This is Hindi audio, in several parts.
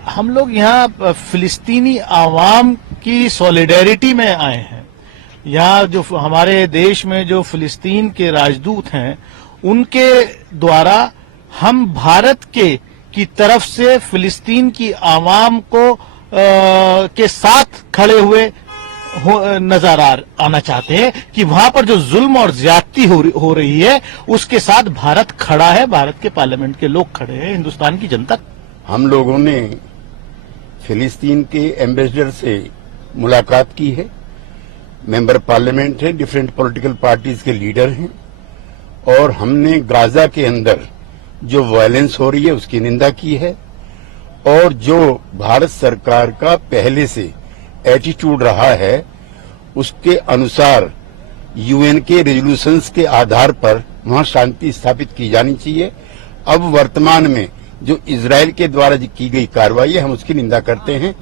हम लोग यहाँ फिलिस्तीनी आवाम की सॉलिडेरिटी में आए हैं। यहाँ जो हमारे देश में जो फिलिस्तीन के राजदूत हैं, उनके द्वारा हम भारत की तरफ से फिलिस्तीन की आवाम को के साथ खड़े हुए नजर आना चाहते हैं कि वहां पर जो जुल्म और ज्यादती हो रही है उसके साथ भारत खड़ा है, भारत के पार्लियामेंट के लोग खड़े हैं, हिंदुस्तान की जनता। हम लोगों ने फिलिस्तीन के एम्बेसडर से मुलाकात की है, मेंबर पार्लियामेंट है, डिफरेंट पॉलिटिकल पार्टीज के लीडर हैं, और हमने गाजा के अंदर जो वायलेंस हो रही है उसकी निंदा की है, और जो भारत सरकार का पहले से एटीट्यूड रहा है उसके अनुसार यूएन के रेजोल्यूशंस के आधार पर वहां शांति स्थापित की जानी चाहिए। अब वर्तमान में जो इजराइल के द्वारा की गई कार्रवाई है हम उसकी निंदा करते हैं।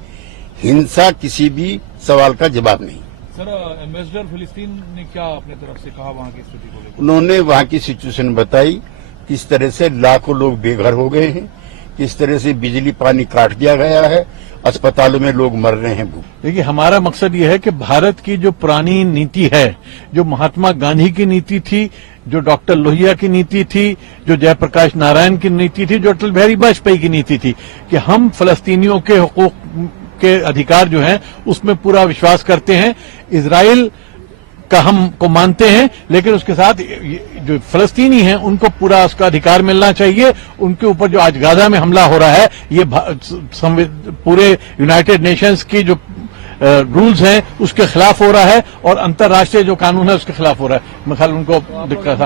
हिंसा किसी भी सवाल का जवाब नहीं। सर, एम्बेसडर फिलिस्तीन ने क्या अपने तरफ से कहा वहां की स्थिति को लेकर? उन्होंने वहां की सिचुएशन बताई, किस तरह से लाखों लोग बेघर हो गए हैं, किस तरह से बिजली पानी काट दिया गया है, अस्पतालों में लोग मर रहे हैं। देखिए, हमारा मकसद ये है कि भारत की जो पुरानी नीति है, जो महात्मा गांधी की नीति थी, जो डॉक्टर लोहिया की नीति थी, जो जयप्रकाश नारायण की नीति थी, जो अटल बिहारी वाजपेयी की नीति थी, कि हम फलस्तीनियों के हुकूक के अधिकार जो हैं उसमें पूरा विश्वास करते हैं। इजराइल का हम को मानते हैं, लेकिन उसके साथ जो फलस्तीनी हैं उनको पूरा उसका अधिकार मिलना चाहिए। उनके ऊपर जो आज गाजा में हमला हो रहा है ये पूरे यूनाइटेड नेशंस की जो रूल्स हैं उसके खिलाफ हो रहा है, और अंतर्राष्ट्रीय जो कानून है उसके खिलाफ हो रहा है। मैं ख्याल उनको दिक्कत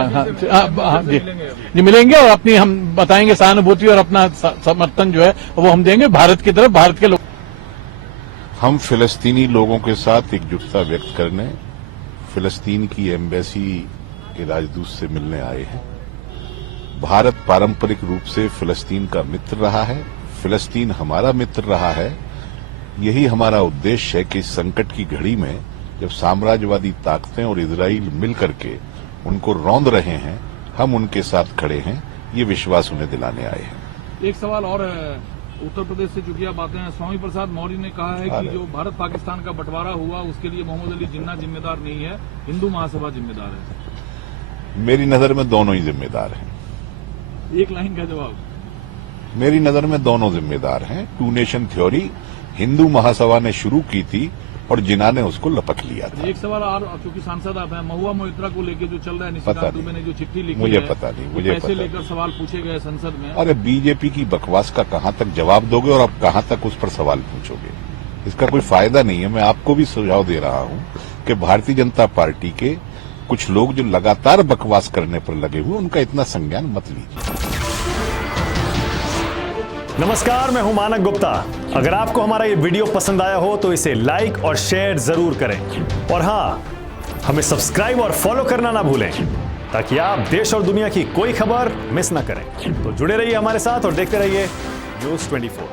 जी मिलेंगे, और अपनी हम बताएंगे सहानुभूति और अपना समर्थन जो है वो हम देंगे भारत की तरफ। भारत के लोग, हम फिलिस्तीनी लोगों के साथ एकजुटता व्यक्त करने फिलिस्तीन की एम्बेसी के राजदूत से मिलने आए हैं। भारत पारंपरिक रूप से फिलिस्तीन का मित्र रहा है, फिलिस्तीन हमारा मित्र रहा है। यही हमारा उद्देश्य है कि इस संकट की घड़ी में जब साम्राज्यवादी ताकतें और इजराइल मिलकर के उनको रौंद रहे हैं, हम उनके साथ खड़े हैं, ये विश्वास उन्हें दिलाने आए हैं। एक सवाल और है, उत्तर प्रदेश से चूंकि आप आते हैं, स्वामी प्रसाद मौर्य ने कहा है कि जो भारत पाकिस्तान का बंटवारा हुआ उसके लिए मोहम्मद अली जिन्ना जिम्मेदार नहीं है, हिंदू महासभा जिम्मेदार है। मेरी नजर में दोनों ही जिम्मेदार हैं। एक लाइन का जवाब। मेरी नजर में दोनों जिम्मेदार हैं। To nation theory Hindu Mahasabha ने शुरू की थी और जिन्ना ने उसको लपक लिया था। एक सवाल और, क्योंकि सांसद आप हैं, महुआ मोइत्रा को लेकर जो चल रहा है, निशिकांत दुबे ने जो चिट्ठी लिखी मुझे है, पता नहीं, मुझे पैसे लेकर सवाल पूछे गए संसद में। अरे बीजेपी की बकवास का कहां तक जवाब दोगे और अब कहां तक उस पर सवाल पूछोगे? इसका कोई फायदा नहीं है। मैं आपको भी सुझाव दे रहा हूं कि भारतीय जनता पार्टी के कुछ लोग जो लगातार बकवास करने पर लगे हुए, उनका इतना संज्ञान मत लीजिए। नमस्कार, मैं हूं मानक गुप्ता। अगर आपको हमारा ये वीडियो पसंद आया हो तो इसे लाइक और शेयर जरूर करें, और हां, हमें सब्सक्राइब और फॉलो करना ना भूलें ताकि आप देश और दुनिया की कोई खबर मिस ना करें। तो जुड़े रहिए हमारे साथ और देखते रहिए न्यूज़ 24।